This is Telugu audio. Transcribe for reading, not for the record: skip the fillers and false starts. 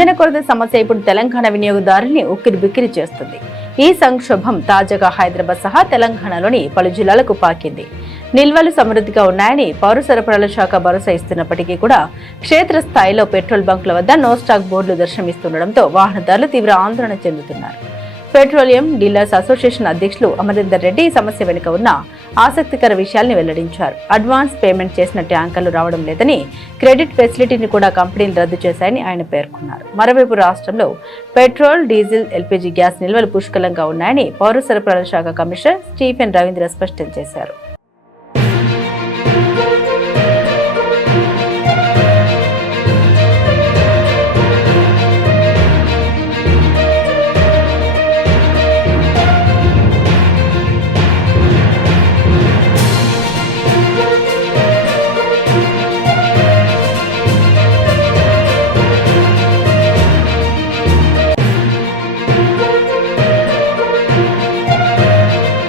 ఇంధన కొరత సమస్య ఇప్పుడు తెలంగాణ వినియోగదారుల్ని ఉక్కిరిబిక్కిరి చేస్తుంది. ఈ సంక్షోభం తాజాగా హైదరాబాద్ సహా తెలంగాణలోని పలు జిల్లాలకు పాకింది. నిల్వలు సమృద్ధిగా ఉన్నాయని పౌర సరఫరాల శాఖ భరోసా ఇస్తున్నప్పటికీ కూడా క్షేత్రస్థాయిలో పెట్రోల్ బంకుల వద్ద నో స్టాక్ బోర్డులు దర్శనమిస్తుండటంతో వాహనదారులు తీవ్ర ఆందోళన చెందుతున్నారు. పెట్రోలియం డీలర్స్ అసోసియేషన్ అధ్యక్షులు అమరీందర్ రెడ్డి ఈ సమస్య వెనుక ఉన్న ఆసక్తికర విషయాల్ని వెల్లడించారు. అడ్వాన్స్ పేమెంట్ చేసిన ట్యాంకర్లు రావడం లేదని, క్రెడిట్ ఫెసిలిటీని కూడా కంపెనీలు రద్దు చేశాయని ఆయన పేర్కొన్నారు. మరోవైపు రాష్ట్రంలో పెట్రోల్, డీజిల్, ఎల్పీజీ గ్యాస్ నిల్వలు పుష్కలంగా ఉన్నాయని పౌర సరఫరాల శాఖ కమిషనర్ స్టీఫెన్ రవీంద్ర స్పష్టం చేశారు.